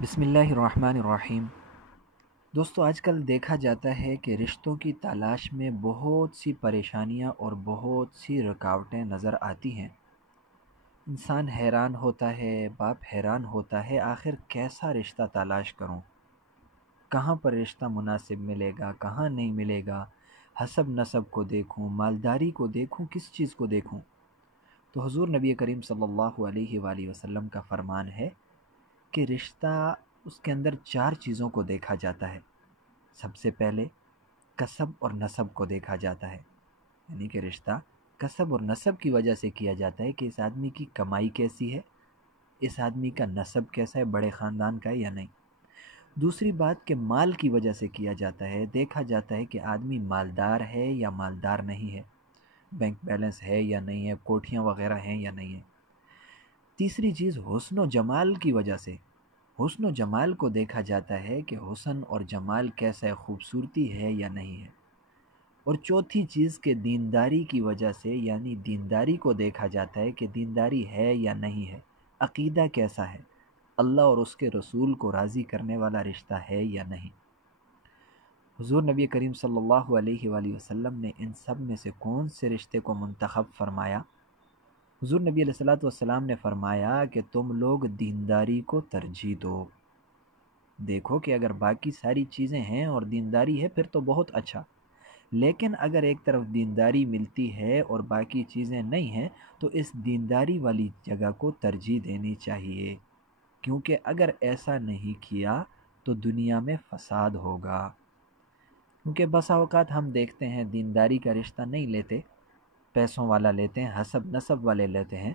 بسم اللہ الرحمن الرحیم۔ دوستو، آج کل دیکھا جاتا ہے کہ رشتوں کی تلاش میں بہت سی پریشانیاں اور بہت سی رکاوٹیں نظر آتی ہیں۔ انسان حیران ہوتا ہے، باپ حیران ہوتا ہے، آخر کیسا رشتہ تلاش کروں؟ کہاں پر رشتہ مناسب ملے گا، کہاں نہیں ملے گا؟ حسب نسب کو دیکھوں، مالداری کو دیکھوں، کس چیز کو دیکھوں؟ تو حضور نبی کریم صلی اللہ علیہ وآلہ وسلم کا فرمان ہے کہ رشتہ، اس کے اندر 4 چیزوں کو دیکھا جاتا ہے۔ سب سے پہلے کسب اور نسب کو دیکھا جاتا ہے، یعنی کہ رشتہ کسب اور نسب کی وجہ سے کیا جاتا ہے کہ اس آدمی کی کمائی کیسی ہے، اس آدمی کا نسب کیسا ہے، بڑے خاندان کا ہے یا نہیں۔ دوسری بات کہ مال کی وجہ سے کیا جاتا ہے، دیکھا جاتا ہے کہ آدمی مالدار ہے یا مالدار نہیں ہے، بینک بیلنس ہے یا نہیں ہے، کوٹھیاں وغیرہ ہیں یا نہیں ہے۔ تیسری چیز حسن و جمال کی وجہ سے، حسن و جمال کو دیکھا جاتا ہے کہ حسن اور جمال کیسا ہے، خوبصورتی ہے یا نہیں ہے۔ اور چوتھی چیز کہ دینداری کی وجہ سے، یعنی دینداری کو دیکھا جاتا ہے کہ دینداری ہے یا نہیں ہے، عقیدہ کیسا ہے، اللہ اور اس کے رسول کو راضی کرنے والا رشتہ ہے یا نہیں۔ حضور نبی کریم صلی اللہ علیہ وآلہ وسلم نے ان سب میں سے کون سے رشتے کو منتخب فرمایا؟ حضور نبی علیہ الصلوۃ والسلام نے فرمایا کہ تم لوگ دینداری کو ترجیح دو۔ دیکھو کہ اگر باقی ساری چیزیں ہیں اور دینداری ہے پھر تو بہت اچھا، لیکن اگر ایک طرف دینداری ملتی ہے اور باقی چیزیں نہیں ہیں تو اس دینداری والی جگہ کو ترجیح دینی چاہیے، کیونکہ اگر ایسا نہیں کیا تو دنیا میں فساد ہوگا۔ کیونکہ بسا اوقات ہم دیکھتے ہیں دینداری کا رشتہ نہیں لیتے، پیسوں والا لیتے ہیں، حسب نسب والے لیتے ہیں،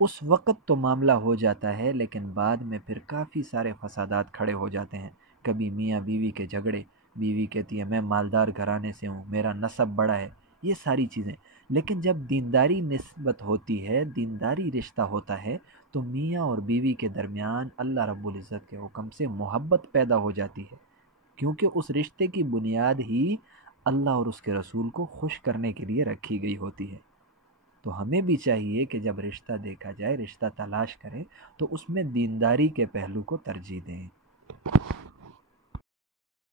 اس وقت تو معاملہ ہو جاتا ہے، لیکن بعد میں پھر کافی سارے فسادات کھڑے ہو جاتے ہیں۔ کبھی میاں بیوی کے جھگڑے، بیوی کہتی ہے میں مالدار گھرانے سے ہوں، میرا نسب بڑا ہے، یہ ساری چیزیں۔ لیکن جب دینداری نسبت ہوتی ہے، دینداری رشتہ ہوتا ہے، تو میاں اور بیوی کے درمیان اللہ رب العزت کے حکم سے محبت پیدا ہو جاتی ہے، کیونکہ اس رشتے کی بنیاد ہی اللہ اور اس کے رسول کو خوش کرنے کے لیے رکھی گئی ہوتی ہے۔ تو ہمیں بھی چاہیے کہ جب رشتہ دیکھا جائے، رشتہ تلاش کریں، تو اس میں دینداری کے پہلو کو ترجیح دیں۔